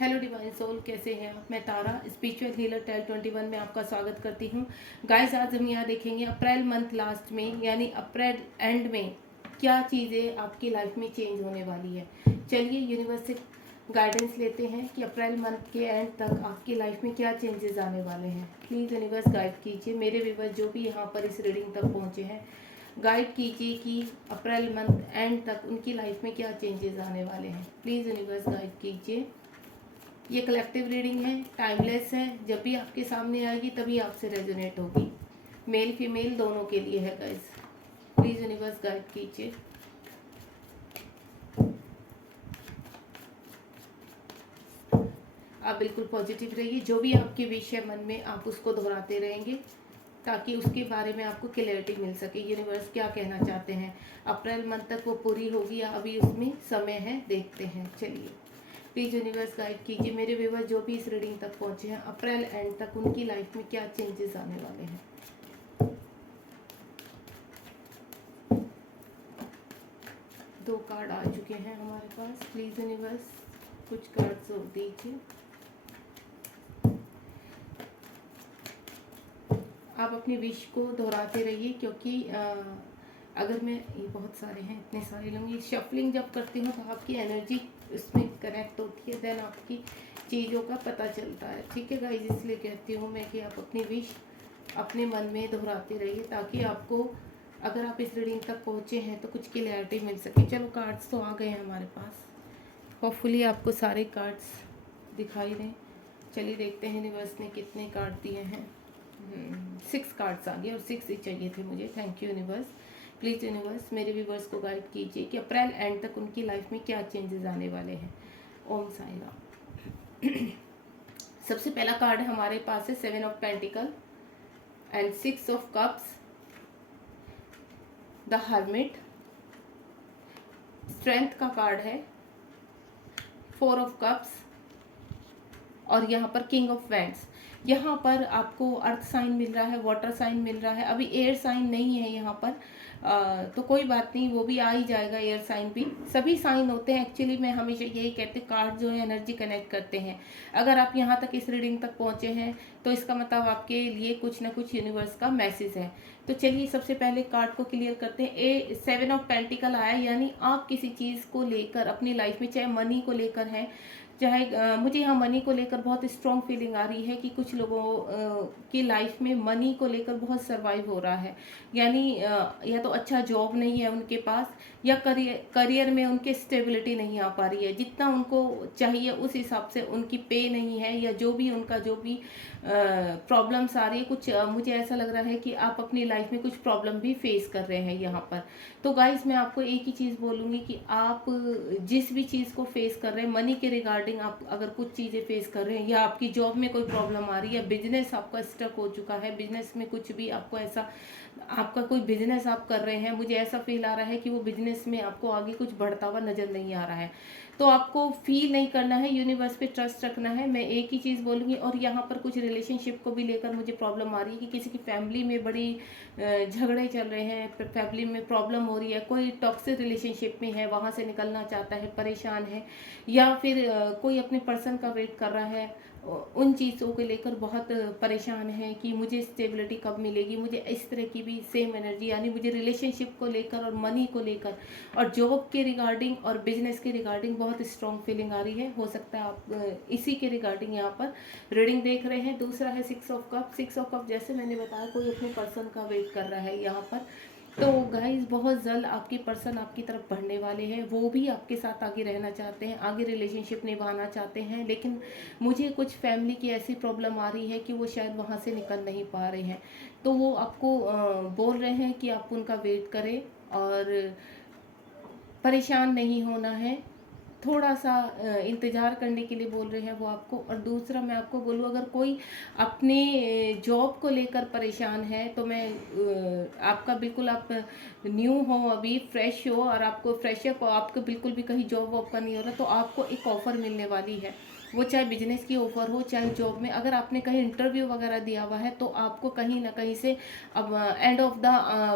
Hello divine soul, कैसे हैं आप। मैं तारा स्पिरिचुअल हीलर टेल 21 में आपका स्वागत करती हूँ। गाइस, आज हम यहाँ देखेंगे अप्रैल मंथ लास्ट में यानी अप्रैल एंड में क्या चीज़ें आपकी लाइफ में चेंज होने वाली है। चलिए यूनिवर्स से गाइडेंस लेते हैं कि अप्रैल मंथ के एंड तक आपकी लाइफ में क्या चेंजेस आने वाले हैं। प्लीज़ यूनिवर्स गाइड कीजिए। मेरे व्यूअर्स जो भी यहाँ पर इस रीडिंग तक पहुँचे हैं, गाइड कीजिए कि अप्रैल मंथ एंड तक उनकी लाइफ में क्या चेंजेस आने वाले हैं। प्लीज़ यूनिवर्स गाइड कीजिए। ये कलेक्टिव रीडिंग है, टाइमलेस है। जब भी आपके सामने आएगी तभी आपसे रेजोनेट होगी। मेल फीमेल दोनों के लिए है गाइस। प्लीज यूनिवर्स गाइड कीजिए। आप बिल्कुल पॉजिटिव रहिए। जो भी आपकी विश है मन में, आप उसको दोहराते रहेंगे ताकि उसके बारे में आपको क्लैरिटी मिल सके। यूनिवर्स क्या कहना चाहते हैं, अप्रैल मंथ तक वो पूरी होगी या अभी उसमें समय है, देखते हैं। चलिए प्लीज यूनिवर्स गाइड कीजिए। मेरे व्यूअर्स जो भी इस रीडिंग तक पहुंचे हैं, अप्रैल एंड तक उनकी लाइफ में क्या चेंजेस आने वाले हैं। दो कार्ड आ चुके हैं हमारे पास। प्लीज यूनिवर्स कुछ कार्ड्स दीजिए। आप अपनी विश को दोहराते रहिए क्योंकि अगर मैं, ये बहुत सारे हैं, इतने सारे लूँगी। शफलिंग जब करती हूँ तो आपकी एनर्जी उसमें कनेक्ट होती है, देन आपकी चीज़ों का पता चलता है। ठीक है गाइस, इसलिए कहती हूँ मैं कि आप अपनी विश अपने मन में दोहराते रहिए ताकि आपको, अगर आप इस रीडिंग तक पहुँचे हैं तो कुछ क्लैरिटी मिल सके। चलो कार्ड्स तो आ गए हैं हमारे पास। होपफुली आपको सारे कार्ड्स दिखाई दें। चलिए देखते हैं यूनिवर्स ने कितने कार्ड दिए हैं। 6 कार्ड्स आ गए और 6 ही चाहिए थे मुझे। Thank you universe. Please universe मेरे व्यूवर्स को गाइड कीजिए कि अप्रैल एंड तक उनकी लाइफ में क्या चेंजेस आने वाले हैं। ओम साईं राम। सबसे पहला कार्ड हमारे पास है 7 of pentacle and 6 of cups, the hermit. Strength का कार्ड है 4 ऑफ कप्स और यहाँ पर किंग ऑफ वैंड्स। यहाँ पर आपको अर्थ साइन मिल रहा है, वाटर साइन मिल रहा है। अभी एयर साइन नहीं है यहाँ पर, तो कोई बात नहीं, वो भी आ ही जाएगा। एयर साइन भी सभी साइन होते हैं। एक्चुअली मैं हमेशा यही कहते, कार्ड जो है एनर्जी कनेक्ट करते हैं। अगर आप यहाँ तक इस रीडिंग तक पहुँचे हैं तो इसका मतलब आपके लिए कुछ ना कुछ यूनिवर्स का मैसेज है। तो चलिए सबसे पहले कार्ड को क्लियर करते हैं। 7 ऑफ पेंटिकल आया, यानी आप किसी चीज़ को लेकर अपनी लाइफ में, चाहे मनी को लेकर है, चाहे मुझे यहाँ मनी को लेकर बहुत स्ट्रॉन्ग फीलिंग आ रही है कि कुछ लोगों की लाइफ में मनी को लेकर बहुत सर्वाइव हो रहा है। यानी या तो अच्छा जॉब नहीं है उनके पास, या करियर में उनके स्टेबिलिटी नहीं आ पा रही है। जितना उनको चाहिए उस हिसाब से उनकी पे नहीं है, या जो भी उनका जो भी प्रॉब्लम्स आ रही है। कुछ मुझे ऐसा लग रहा है कि आप अपनी लाइफ में कुछ प्रॉब्लम भी फेस कर रहे हैं यहाँ पर। तो गाइस, मैं आपको एक ही चीज़ बोलूँगी कि आप जिस भी चीज़ को फेस कर रहे हैं, मनी के रिगार्डिंग आप अगर कुछ चीज़ें फेस कर रहे हैं, या आपकी जॉब में कोई प्रॉब्लम आ रही है, बिजनेस आपका स्टक हो चुका है, बिजनेस में कुछ भी आपको ऐसा, आपका कोई बिजनेस आप कर रहे हैं, मुझे ऐसा फील आ रहा है कि वो बिजनेस में आपको आगे कुछ बढ़ता हुआ नज़र नहीं आ रहा है, तो आपको फील नहीं करना है, यूनिवर्स पे ट्रस्ट रखना है। मैं एक ही चीज़ बोलूँगी। और यहाँ पर कुछ रिलेशनशिप को भी लेकर मुझे प्रॉब्लम आ रही है कि किसी की फैमिली में बड़ी झगड़े चल रहे हैं, फैमिली में प्रॉब्लम हो रही है, कोई टॉक्सिक रिलेशनशिप में है, वहाँ से निकलना चाहता है, परेशान है, या फिर कोई अपने पर्सन का वेट कर रहा है, उन चीज़ों को लेकर बहुत परेशान है कि मुझे स्टेबिलिटी कब मिलेगी। मुझे इस तरह की भी सेम एनर्जी, यानी मुझे रिलेशनशिप को लेकर और मनी को लेकर और जॉब के रिगार्डिंग और बिजनेस के रिगार्डिंग बहुत स्ट्रॉन्ग फीलिंग आ रही है। हो सकता है आप इसी के रिगार्डिंग यहाँ पर रीडिंग देख रहे हैं। दूसरा है 6 ऑफ कप। 6 ऑफ कप जैसे मैंने बताया, कोई अपने पर्सन का वेट कर रहा है यहाँ पर। तो गाइस, बहुत जल्द आपके पर्सन आपकी तरफ बढ़ने वाले हैं। वो भी आपके साथ आगे रहना चाहते हैं, आगे रिलेशनशिप निभाना चाहते हैं, लेकिन मुझे कुछ फैमिली की ऐसी प्रॉब्लम आ रही है कि वो शायद वहाँ से निकल नहीं पा रहे हैं। तो वो आपको बोल रहे हैं कि आप उनका वेट करें और परेशान नहीं होना है, थोड़ा सा इंतज़ार करने के लिए बोल रहे हैं वो आपको। और दूसरा मैं आपको बोलूँ, अगर कोई अपने जॉब को लेकर परेशान है तो मैं आपका बिल्कुल, आप न्यू हो, अभी फ्रेश हो और आपको फ्रेशअप हो, आपको बिल्कुल भी कहीं जॉब वॉब का नहीं हो रहा, तो आपको एक ऑफ़र मिलने वाली है। वो चाहे बिजनेस की ऑफ़र हो चाहे जॉब में। अगर आपने कहीं इंटरव्यू वगैरह दिया हुआ है तो आपको कहीं ना कहीं से अब एंड ऑफ द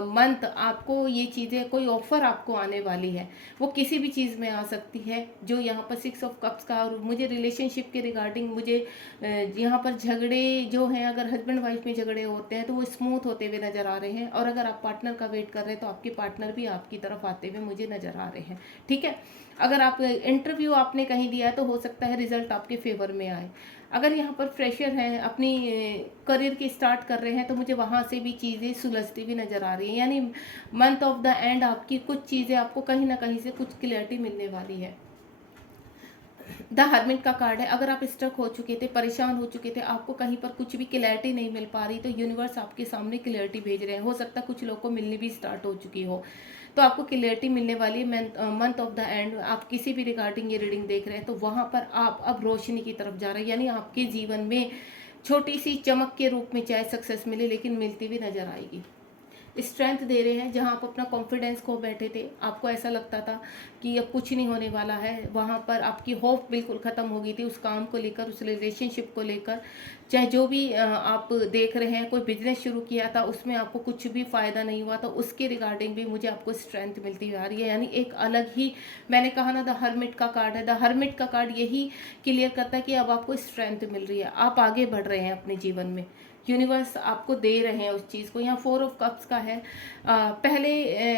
मंथ आपको ये चीज़ें, कोई ऑफ़र आपको आने वाली है, वो किसी भी चीज़ में आ सकती है। जो यहाँ पर 6 ऑफ कप्स का, और मुझे रिलेशनशिप के रिगार्डिंग मुझे यहाँ पर झगड़े जो हैं, अगर हस्बैंड वाइफ में झगड़े होते हैं तो वो स्मूथ होते हुए नज़र आ रहे हैं। और अगर आप पार्टनर का वेट कर रहे हैं तो आपके पार्टनर भी आपकी तरफ आते हुए मुझे नज़र आ रहे हैं। ठीक है, अगर आप इंटरव्यू आपने कहीं दिया है तो हो सकता है रिजल्ट आपके फेवर में आए। अगर यहाँ पर फ्रेशर हैं, अपनी करियर की स्टार्ट कर रहे हैं, तो मुझे वहाँ से भी चीज़ें सुलझती हुई नज़र आ रही हैं। यानी मंथ ऑफ द एंड आपकी कुछ चीज़ें, आपको कहीं ना कहीं से कुछ क्लियरिटी मिलने वाली है। द हर्मिट का कार्ड है, अगर आप स्ट्रक हो चुके थे, परेशान हो चुके थे, आपको कहीं पर कुछ भी क्लैरिटी नहीं मिल पा रही, तो यूनिवर्स आपके सामने क्लैरिटी भेज रहे हैं। हो सकता है कुछ लोग को मिलनी भी स्टार्ट हो चुकी हो, तो आपको क्लैरिटी मिलने वाली है। मंथ ऑफ द एंड आप किसी भी रिगार्डिंग ये रीडिंग देख रहे हैं तो वहाँ पर आप अब रोशनी की तरफ जा रहे हैं। यानी आपके जीवन में छोटी सी चमक के रूप में चाहे सक्सेस मिले, लेकिन मिलती हुई नजर आएगी। स्ट्रेंथ दे रहे हैं। जहाँ आप अपना कॉन्फिडेंस खो बैठे थे, आपको ऐसा लगता था कि अब कुछ नहीं होने वाला है, वहाँ पर आपकी होप बिल्कुल ख़त्म हो गई थी उस काम को लेकर, उस रिलेशनशिप को लेकर। चाहे जो भी आप देख रहे हैं, कोई बिजनेस शुरू किया था उसमें आपको कुछ भी फ़ायदा नहीं हुआ, तो उसके रिगार्डिंग भी मुझे आपको स्ट्रेंथ मिलती हुई आ रही है। यानी एक अलग ही, मैंने कहा ना द हर्मिट का कार्ड है, द हर्मिट का कार्ड यही क्लियर करता है कि अब आपको स्ट्रेंथ मिल रही है, आप आगे बढ़ रहे हैं अपने जीवन में। यूनिवर्स आपको दे रहे हैं उस चीज़ को। यहाँ 4 ऑफ कप्स का है। पहले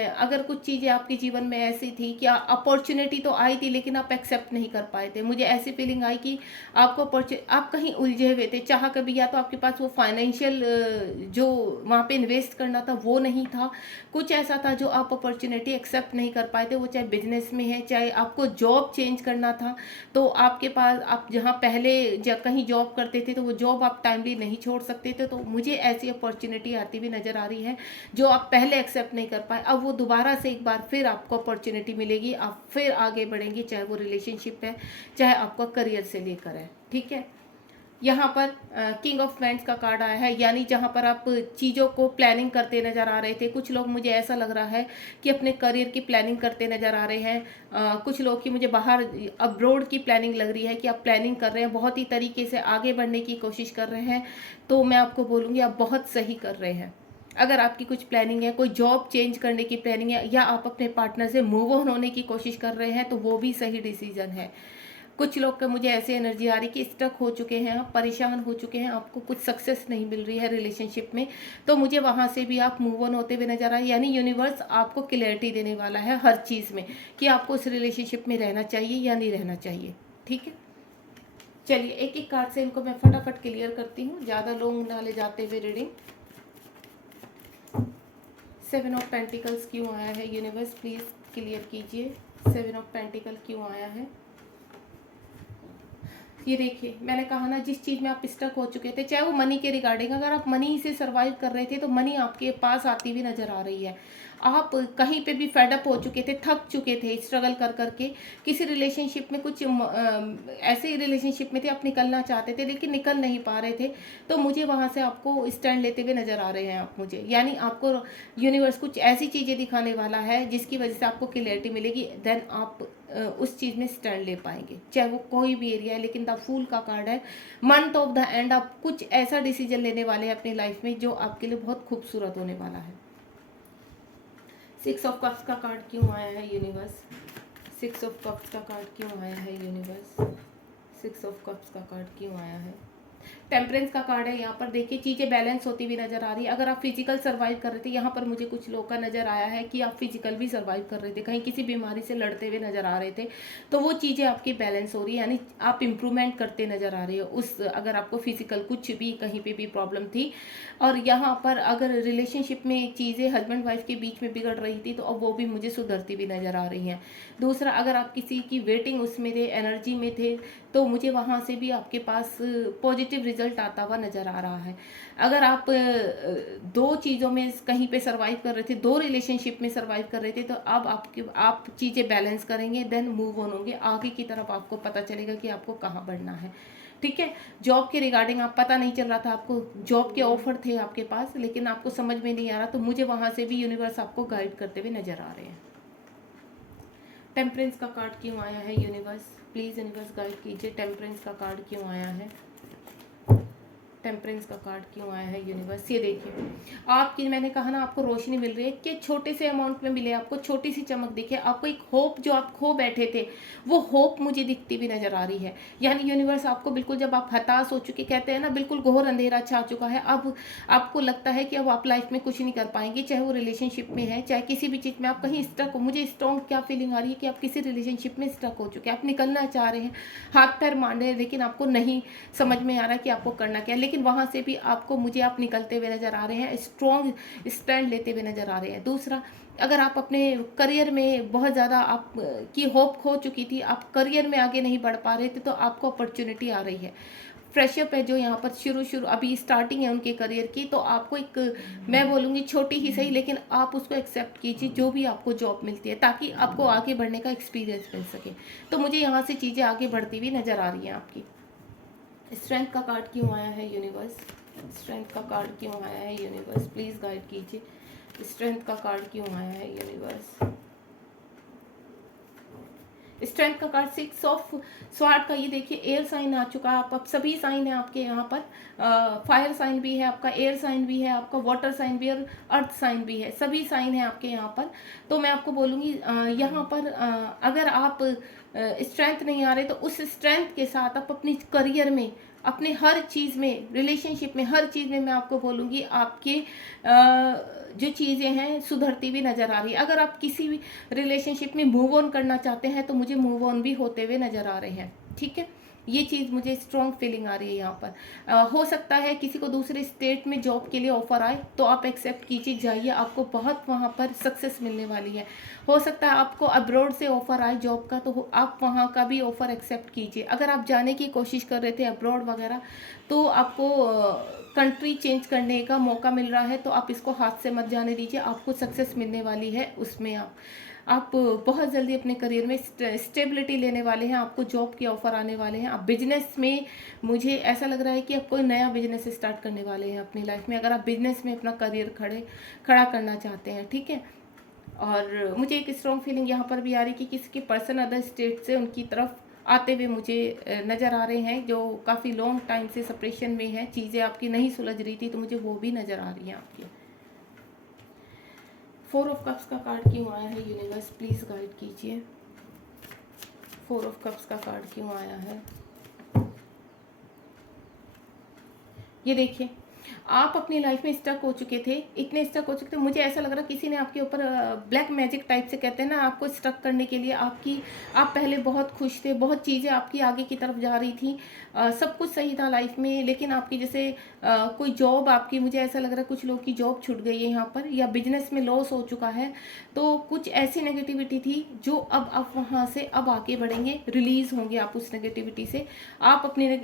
अगर कुछ चीज़ें आपके जीवन में ऐसी थी कि अपॉर्चुनिटी तो आई थी लेकिन आप एक्सेप्ट नहीं कर पाए थे। मुझे ऐसी फीलिंग आई कि आपको आप कहीं उलझे हुए थे, चाह कभी, या तो आपके पास वो फाइनेंशियल जो वहाँ पे इन्वेस्ट करना था वो नहीं था, कुछ ऐसा था जो आप अपॉर्चुनिटी एक्सेप्ट नहीं कर पाए थे। वो चाहे बिजनेस में है, चाहे आपको जॉब चेंज करना था, तो आपके पास, आप जहाँ पहले कहीं जॉब करते थे तो वो जॉब आप टाइमली नहीं छोड़ सकते थे, तो मुझे ऐसी अपॉर्चुनिटी आती हुई नज़र आ रही है जो आप पहले एक्सेप्ट नहीं कर पाए। अब वो दोबारा से एक बार फिर आपको अपॉर्चुनिटी मिलेगी, आप फिर आगे बढ़ेंगे, चाहे वो रिलेशनशिप है, चाहे आपका करियर से लेकर है। ठीक है, यहाँ पर किंग ऑफ वैंड्स का कार्ड आया है। यानी जहाँ पर आप चीज़ों को प्लानिंग करते नज़र आ रहे थे, कुछ लोग, मुझे ऐसा लग रहा है कि अपने करियर की प्लानिंग करते नज़र आ रहे हैं। कुछ लोग की मुझे बाहर अब्रोड की प्लानिंग लग रही है कि आप प्लानिंग कर रहे हैं, बहुत ही तरीके से आगे बढ़ने की कोशिश कर रहे हैं। तो मैं आपको बोलूँगी आप बहुत सही कर रहे हैं। अगर आपकी कुछ प्लानिंग है, कोई जॉब चेंज करने की प्लानिंग है, या आप अपने पार्टनर से मूव ऑन होने की कोशिश कर रहे हैं, तो वो भी सही डिसीजन है। कुछ लोग का मुझे ऐसे एनर्जी आ रही कि स्टक हो चुके हैं, आप परेशान हो चुके हैं, आपको कुछ सक्सेस नहीं मिल रही है रिलेशनशिप में, तो मुझे वहाँ से भी आप मूव ऑन होते हुए नजर आए। यानी यूनिवर्स आपको क्लैरिटी देने वाला है हर चीज़ में कि आपको उस रिलेशनशिप में रहना चाहिए या नहीं रहना चाहिए। ठीक है, चलिए एक एक कार्ड से इनको मैं फटाफट क्लियर करती हूँ, ज़्यादा लॉन्ग ना ले जाते हुए रीडिंग। 7 ऑफ पेंटिकल्स क्यों आया है यूनिवर्स, प्लीज़ क्लियर कीजिए। 7 ऑफ पेंटिकल क्यों आया है? ये देखिए, मैंने कहा ना, जिस चीज़ में आप स्टक हो चुके थे, चाहे वो मनी के रिगार्डिंग, अगर आप मनी से सर्वाइव कर रहे थे तो मनी आपके पास आती हुई नज़र आ रही है। आप कहीं पे भी फेडअप हो चुके थे, थक चुके थे स्ट्रगल कर करके, किसी रिलेशनशिप में, कुछ ऐसे ही रिलेशनशिप में थे, आप निकलना चाहते थे लेकिन निकल नहीं पा रहे थे, तो मुझे वहाँ से आपको स्टैंड लेते हुए नज़र आ रहे हैं आप मुझे। यानी आपको यूनिवर्स कुछ ऐसी चीज़ें दिखाने वाला है जिसकी वजह से आपको क्लियरिटी मिलेगी, देन आप उस चीज़ में स्टैंड ले पाएंगे, चाहे वो कोई भी एरिया है। लेकिन द फूल का कार्ड है, मंथ ऑफ द एंड आप कुछ ऐसा डिसीजन लेने वाले हैं अपनी लाइफ में जो आपके लिए बहुत खूबसूरत होने वाला है। 6 ऑफ कप्स का कार्ड क्यों आया है यूनिवर्स? 6 ऑफ कप्स का कार्ड क्यों आया है यूनिवर्स? 6 ऑफ कप्स का कार्ड क्यों आया है? टेम्परेंस का कार्ड है। यहाँ पर देखिए चीज़ें बैलेंस होती हुई नजर आ रही है। अगर आप फिजिकल सर्वाइव कर रहे थे, यहाँ पर मुझे कुछ लोग का नजर आया है कि आप फिजिकल भी सर्वाइव कर रहे थे, कहीं किसी बीमारी से लड़ते हुए नजर आ रहे थे, तो वो चीज़ें आपकी बैलेंस हो रही है, यानी आप इम्प्रूवमेंट करते नजर आ रहे हो उस, अगर आपको फिजिकल कुछ भी कहीं पे भी प्रॉब्लम थी। और यहाँ पर अगर रिलेशनशिप में चीज़ें हस्बैंड वाइफ के बीच में बिगड़ रही थी, तो अब वो भी मुझे सुधरती हुई नजर आ रही हैं। दूसरा, अगर आप किसी की वेटिंग उसमें थे, एनर्जी में थे, तो मुझे वहाँ से भी आपके पास पॉजिटिव रिजल्ट आता हुआ नज़र आ रहा है। अगर आप दो चीज़ों में कहीं पे सर्वाइव कर रहे थे, दो रिलेशनशिप में सर्वाइव कर रहे थे, तो अब आप चीज़ें बैलेंस करेंगे, देन मूव ऑन होंगे आगे की तरफ, आपको पता चलेगा कि आपको कहाँ बढ़ना है। ठीक है, जॉब के रिगार्डिंग आप पता नहीं चल रहा था, आपको जॉब के ऑफर थे आपके पास लेकिन आपको समझ में नहीं आ रहा, तो मुझे वहाँ से भी यूनिवर्स आपको गाइड करते हुए नज़र आ रहे हैं। टेम्परेंस का कार्ड क्यों आया है यूनिवर्स? प्लीज़ यूनिवर्स गाइड कीजिए, टेम्परेंस का कार्ड क्यों आया है? टेम्परेंस का कार्ड क्यों आया है यूनिवर्स? ये देखिए, आपकी, मैंने कहा ना, आपको रोशनी मिल रही है कि छोटे से अमाउंट में मिले, आपको छोटी सी चमक दिखे, आपको एक होप जो आप खो बैठे थे, वो होप मुझे दिखती भी नजर आ रही है। यानी यूनिवर्स आपको बिल्कुल, जब आप हताश हो चुके, कहते हैं ना, बिल्कुल घोर अंधेरा छा चुका है, अब आपको लगता है कि अब आप लाइफ में कुछ नहीं कर पाएंगे, चाहे वो रिलेशनशिप में है, चाहे किसी भी चीज़ में आप कहीं स्टक हो। मुझे स्ट्रॉन्ग क्या फीलिंग आ रही है कि आप किसी रिलेशनशिप में स्टक हो चुके हैं, आप निकलना चाह रहे हैं, हाथ पैर मार रहे हैं, लेकिन आपको नहीं समझ में आ रहा कि आपको करना क्या है। लेकिन वहाँ से भी आपको, मुझे, आप निकलते हुए नज़र आ रहे हैं, स्ट्रॉन्ग स्टैंड लेते हुए नज़र आ रहे हैं। दूसरा, अगर आप अपने करियर में बहुत ज़्यादा आप की होप खो चुकी थी, आप करियर में आगे नहीं बढ़ पा रहे थे, तो आपको अपॉर्चुनिटी आ रही है। फ्रेशअप है जो यहाँ पर, शुरू अभी स्टार्टिंग है उनके करियर की, तो आपको एक, मैं बोलूँगी छोटी ही सही, लेकिन आप उसको एक्सेप्ट कीजिए जो भी आपको जॉब मिलती है, ताकि आपको आगे बढ़ने का एक्सपीरियंस मिल सके। तो मुझे यहाँ से चीज़ें आगे बढ़ती हुई नज़र आ रही हैं आपकी। स्ट्रेंथ का कार्ड क्यों आया है यूनिवर्स? स्ट्रेंथ का कार्ड क्यों आया है यूनिवर्स? प्लीज़ गाइड कीजिए, स्ट्रेंथ का कार्ड क्यों आया है यूनिवर्स? स्ट्रेंथ का कार्ड 6 ऑफ स्वॉर्ड का, ये देखिए, एयर साइन आ चुका है। आप, अब सभी साइन है आपके यहाँ पर, फायर साइन भी है आपका, एयर साइन भी है आपका, वाटर साइन भी और अर्थ साइन भी है, सभी साइन है आपके यहाँ पर। तो मैं आपको बोलूँगी, यहाँ पर अगर आप स्ट्रेंथ नहीं आ रहे, तो उस स्ट्रेंथ के साथ आप अपनी करियर में, अपने हर चीज़ में, रिलेशनशिप में, हर चीज़ में, मैं आपको बोलूँगी आपके जो चीज़ें हैं सुधरती भी नज़र आ रही है। अगर आप किसी भी रिलेशनशिप में मूव ऑन करना चाहते हैं, तो मुझे मूव ऑन भी होते हुए नज़र आ रहे हैं। ठीक है, ये चीज़ मुझे स्ट्रॉन्ग फीलिंग आ रही है यहाँ पर। हो सकता है किसी को दूसरे स्टेट में जॉब के लिए ऑफर आए, तो आप एक्सेप्ट कीजिए, जाइए, आपको बहुत वहाँ पर सक्सेस मिलने वाली है। हो सकता है आपको अब्रॉड से ऑफर आए जॉब का, तो आप वहाँ का भी ऑफर एक्सेप्ट कीजिए। अगर आप जाने की कोशिश कर रहे थे अब्रॉड वगैरह, तो आपको कंट्री चेंज करने का मौका मिल रहा है, तो आप इसको हाथ से मत जाने दीजिए, आपको सक्सेस मिलने वाली है उसमें। आप बहुत जल्दी अपने करियर में स्टेबिलिटी लेने वाले हैं, आपको जॉब के ऑफर आने वाले हैं। आप बिजनेस में, मुझे ऐसा लग रहा है कि आप कोई नया बिजनेस स्टार्ट करने वाले हैं अपनी लाइफ में, अगर आप बिजनेस में अपना करियर खड़ा करना चाहते हैं। ठीक है, और मुझे एक स्ट्रॉन्ग फीलिंग यहाँ पर भी आ रही है कि किसी के पर्सन अदर स्टेट से उनकी तरफ आते हुए मुझे नज़र आ रहे हैं, जो काफ़ी लॉन्ग टाइम से सेपरेशन में है, चीज़ें आपकी नहीं सुलझ रही थी, तो मुझे वो भी नज़र आ रही हैं आपकी। 4 ऑफ कप्स का कार्ड क्यों आया है यूनिवर्स? प्लीज़ गाइड कीजिए, 4 ऑफ कप्स का कार्ड क्यों आया है? ये देखिए, आप अपनी लाइफ में स्टक हो चुके थे, इतने स्टक हो चुके थे, मुझे ऐसा लग रहा किसी ने आपके ऊपर ब्लैक मैजिक टाइप से, कहते हैं ना, आपको स्टक करने के लिए, आप पहले बहुत खुश थे, बहुत चीज़ें आपकी आगे की तरफ जा रही थी, सब कुछ सही था लाइफ में, लेकिन आपकी जैसे कोई जॉब आपकी, मुझे ऐसा लग रहा है कुछ लोग की जॉब छूट गई है यहाँ पर, या बिजनेस में लॉस हो चुका है, तो कुछ ऐसी नेगेटिविटी थी जो अब आप वहाँ से अब आगे बढ़ेंगे, रिलीज होंगे आप उस नेगेटिविटी से। आप अपनी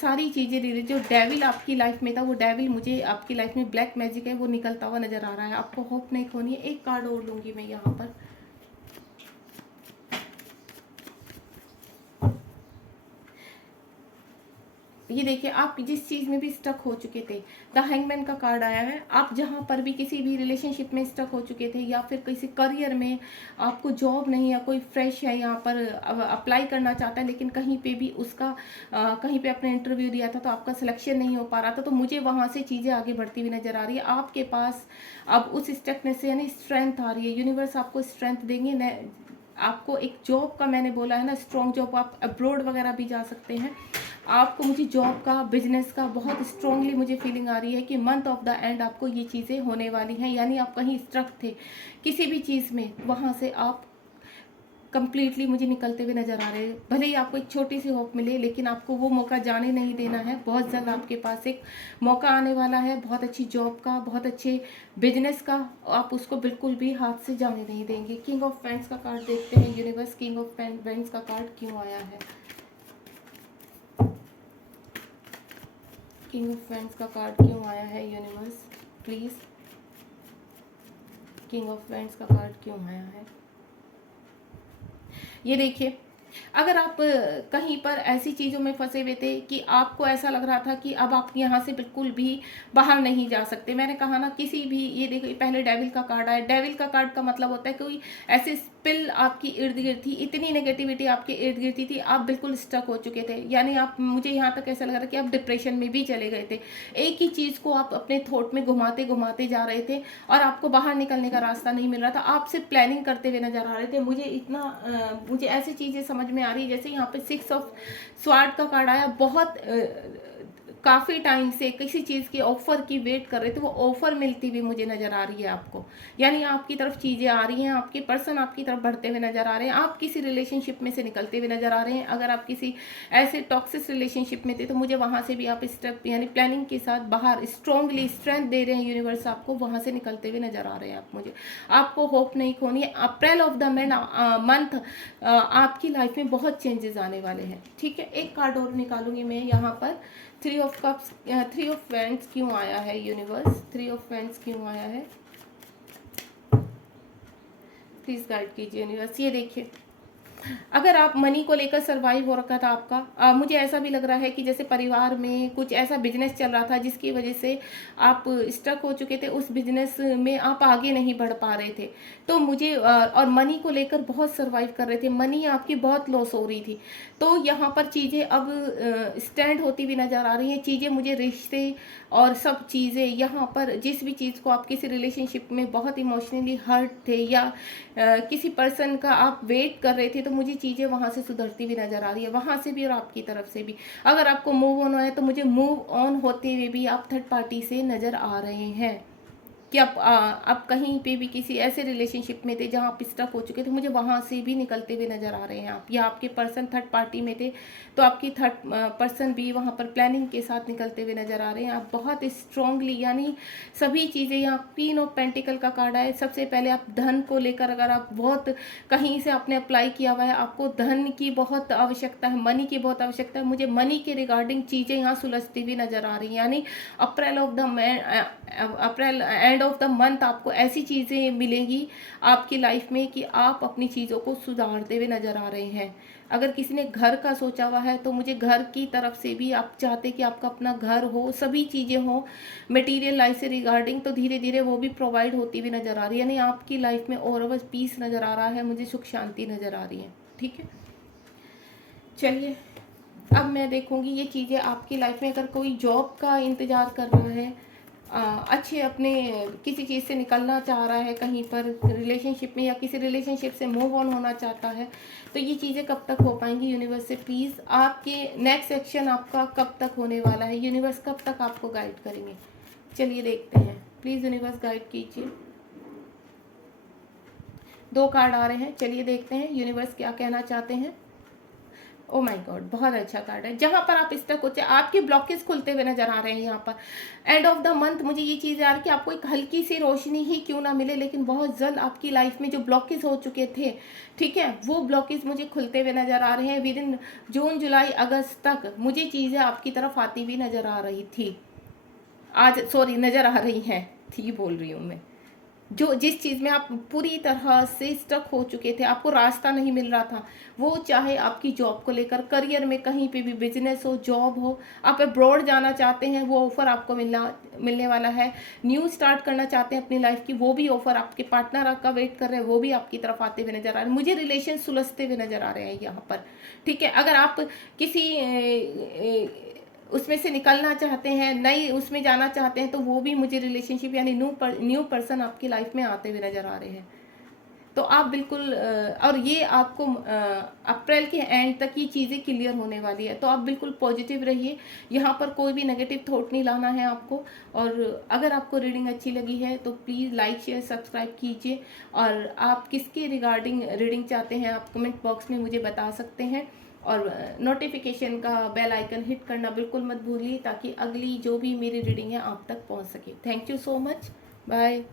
सारी चीज़ें, जो डेविल आपकी लाइफ में था, वो डेविल, मुझे आपकी लाइफ में ब्लैक मैजिक है, वो निकलता हुआ नजर आ रहा है। आपको होप नहीं खोनी है। एक कार्ड और लूंगी मैं यहाँ पर, ये देखिए, आप जिस चीज़ में भी स्टक हो चुके थे, द हैंगमैन का कार्ड आया है। आप जहाँ पर भी किसी भी रिलेशनशिप में स्टक हो चुके थे, या फिर किसी करियर में आपको जॉब नहीं, या कोई फ्रेश है यहाँ पर अप्लाई करना चाहता है, लेकिन कहीं पे भी उसका कहीं पे आपने इंटरव्यू दिया था, तो आपका सिलेक्शन नहीं हो पा रहा था, तो मुझे वहाँ से चीज़ें आगे बढ़ती हुई नज़र आ रही है। आपके पास अब उस स्टकनेस से यानी स्ट्रेंथ आ रही है, यूनिवर्स आपको स्ट्रेंथ देंगे। आपको एक जॉब का, मैंने बोला है ना, स्ट्रॉन्ग जॉब, आप अब्रॉड वगैरह भी जा सकते हैं। आपको, मुझे जॉब का, बिजनेस का बहुत स्ट्रांगली मुझे फीलिंग आ रही है कि मंथ ऑफ द एंड आपको ये चीज़ें होने वाली हैं। यानी आप कहीं स्ट्रक थे किसी भी चीज़ में, वहाँ से आप कंप्लीटली मुझे निकलते हुए नज़र आ रहे हैं। भले ही आपको एक छोटी सी होप मिले, लेकिन आपको वो मौका जाने नहीं देना है। बहुत जल्द आपके पास एक मौका आने वाला है, बहुत अच्छी जॉब का, बहुत अच्छे बिजनेस का, आप उसको बिल्कुल भी हाथ से जाने नहीं देंगे। किंग ऑफ पेंस का कार्ड देखते हैं यूनिवर्स, किंग ऑफ पेंस का कार्ड क्यों आया है? किंग ऑफ पेंस का कार्ड क्यों आया है universe? Please, king of pens का कार्ड क्यों आया है? ये देखिए, अगर आप कहीं पर ऐसी चीज़ों में फंसे हुए थे कि आपको ऐसा लग रहा था कि अब आप यहाँ से बिल्कुल भी बाहर नहीं जा सकते, मैंने कहा ना, किसी भी, ये देखो, पहले डेविल का कार्ड आया। डेविल का कार्ड का मतलब होता है कोई ऐसे पिल आपकी इर्द गिर्द थी, इतनी नेगेटिविटी आपके इर्द गिर्द थी, आप बिल्कुल स्टक हो चुके थे। यानी आप, मुझे यहाँ तक ऐसा लग रहा कि आप डिप्रेशन में भी चले गए थे। एक ही चीज़ को आप अपने थॉट में घुमाते घुमाते जा रहे थे और आपको बाहर निकलने का रास्ता नहीं मिल रहा था। आप सिर्फ प्लानिंग करते हुए नजर आ रहे थे। मुझे ऐसी चीज़ें समझ में आ रही है, जैसे यहाँ पे 6 ऑफ स्वार्ड का कार्ड आया। बहुत काफ़ी टाइम से किसी चीज़ की ऑफर की वेट कर रहे थे, वो ऑफर मिलती हुई मुझे नज़र आ रही है आपको। यानी आपकी तरफ चीज़ें आ रही हैं, आपके पर्सन आपकी तरफ बढ़ते हुए नज़र आ रहे हैं, आप किसी रिलेशनशिप में से निकलते हुए नज़र आ रहे हैं। अगर आप किसी ऐसे टॉक्सिक रिलेशनशिप में थे तो मुझे वहाँ से भी आप स्टेप यानी प्लानिंग के साथ बाहर स्ट्रॉन्गली स्ट्रेंथ दे रहे हैं यूनिवर्स आपको, वहाँ से निकलते हुए नज़र आ रहे हैं आप मुझे। आपको होप नहीं खोनी है। अप्रैल ऑफ द मंथ आपकी लाइफ में बहुत चेंजेस आने वाले हैं, ठीक है। एक कार्ड और निकालूंगी मैं यहाँ पर। 3 ऑफ कप्स, 3 ऑफ वेंट्स क्यों आया है यूनिवर्स? 3 ऑफ वेंट्स क्यों आया है? प्लीज गाइड कीजिए यूनिवर्स। ये देखिए, अगर आप मनी को लेकर सरवाइव हो रखा था आपका, मुझे ऐसा भी लग रहा है कि जैसे परिवार में कुछ ऐसा बिजनेस चल रहा था जिसकी वजह से आप स्टक हो चुके थे, उस बिजनेस में आप आगे नहीं बढ़ पा रहे थे। तो मुझे और मनी को लेकर बहुत सरवाइव कर रहे थे, मनी आपकी बहुत लॉस हो रही थी। तो यहाँ पर चीज़ें अब स्टैंड होती हुई नज़र आ रही हैं। चीज़ें मुझे, रिश्ते और सब चीज़ें यहाँ पर, जिस भी चीज़ को आप किसी रिलेशनशिप में बहुत इमोशनली हर्ट थे या किसी पर्सन का आप वेट कर रहे थे, तो मुझे चीज़ें वहाँ से सुधरती हुई नज़र आ रही है, वहाँ से भी और आपकी तरफ से भी। अगर आपको मूव ऑन है तो मुझे मूव ऑन होते हुए भी आप थर्ड पार्टी से नज़र आ रहे हैं कि आप कहीं पे भी किसी ऐसे रिलेशनशिप में थे जहाँ आप स्टक हो चुके थे, मुझे वहाँ से भी निकलते हुए नज़र आ रहे हैं आप। या आपके पर्सन थर्ड पार्टी में थे तो आपकी थर्ड पर्सन भी वहाँ पर प्लानिंग के साथ निकलते हुए नज़र आ रहे हैं। आप बहुत स्ट्रांगली, यानी सभी चीज़ें, यहाँ क्वीन ऑफ पेंटिकल का कार्ड है। सबसे पहले आप धन को लेकर, अगर आप बहुत कहीं से आपने अप्लाई किया हुआ है, आपको धन की बहुत आवश्यकता है, मनी की बहुत आवश्यकता है, मुझे मनी के रिगार्डिंग चीज़ें यहाँ सुलझती हुई नज़र आ रही हैं। यानी अप्रैल एंड ऑफ द मंथ आपको ऐसी चीज़ें मिलेंगी आपकी लाइफ में कि आप अपनी चीज़ों को सुधारते हुए नज़र आ रहे हैं। अगर किसी ने घर का सोचा हुआ है तो मुझे घर की तरफ से भी, आप चाहते कि आपका अपना घर हो, सभी चीज़ें हो मटेरियल लाइफ से रिगार्डिंग, तो धीरे धीरे वो भी प्रोवाइड होती हुई नज़र आ रही है। यानी आपकी लाइफ में ओवरऑल पीस नज़र आ रहा है, मुझे सुख शांति नज़र आ रही है, ठीक है। चलिए अब मैं देखूंगी ये चीज़ें आपकी लाइफ में। अगर कोई जॉब का इंतज़ार कर रहा है, अच्छे अपने किसी चीज़ से निकलना चाह रहा है, कहीं पर रिलेशनशिप में या किसी रिलेशनशिप से मूव ऑन होना चाहता है, तो ये चीज़ें कब तक हो पाएंगी यूनिवर्स से? प्लीज़ आपके नेक्स्ट एक्शन आपका कब तक होने वाला है, यूनिवर्स कब तक आपको गाइड करेंगे? चलिए देखते हैं, प्लीज़ यूनिवर्स गाइड कीजिए। 2 कार्ड आ रहे हैं, चलिए देखते हैं यूनिवर्स क्या कहना चाहते हैं। ओ माय गॉड, बहुत अच्छा कार्ड है। जहां पर आप स्टक होते हैं, आपके ब्लॉकेज खुलते हुए नजर आ रहे हैं। यहाँ पर एंड ऑफ द मंथ मुझे ये चीज़ आ रही है कि आपको एक हल्की सी रोशनी ही क्यों ना मिले, लेकिन बहुत जल्द आपकी लाइफ में जो ब्लॉकेज हो चुके थे, ठीक है, वो ब्लॉकेज मुझे खुलते हुए नजर आ रहे हैं। विद इन जून जुलाई अगस्त तक मुझे चीज़ें आपकी तरफ आती हुई नजर आ रही थी, नजर आ रही हैं, थी बोल रही हूँ मैं। जो जिस चीज़ में आप पूरी तरह से स्टक हो चुके थे, आपको रास्ता नहीं मिल रहा था, वो चाहे आपकी जॉब को लेकर, करियर में कहीं पे भी, बिजनेस हो, जॉब हो, आप अब्रॉड जाना चाहते हैं, वो ऑफर आपको मिलने वाला है। न्यू स्टार्ट करना चाहते हैं अपनी लाइफ की, वो भी ऑफर, आपके पार्टनर आपका वेट कर रहे हैं, वो भी आपकी तरफ आते हुए नजर आ रहे हैं। मुझे रिलेशन सुलझते हुए नजर आ रहे हैं यहाँ पर, ठीक है। अगर आप किसी उसमें से निकलना चाहते हैं, नई उसमें जाना चाहते हैं, तो वो भी मुझे रिलेशनशिप यानी न्यू पर्सन आपकी लाइफ में आते हुए नज़र आ रहे हैं। तो आप बिल्कुल और ये आपको अप्रैल के एंड तक ये चीज़ें क्लियर होने वाली है, तो आप बिल्कुल पॉजिटिव रहिए। यहाँ पर कोई भी नेगेटिव थॉट नहीं लाना है आपको। और अगर आपको रीडिंग अच्छी लगी है तो प्लीज़ लाइक शेयर सब्सक्राइब कीजिए। और आप किसके रिगार्डिंग रीडिंग चाहते हैं आप कमेंट बॉक्स में मुझे बता सकते हैं। और नोटिफिकेशन का बेल आइकन हिट करना बिल्कुल मत भूलिए, ताकि अगली जो भी मेरी रीडिंग है आप तक पहुंच सके। Thank you so much, bye.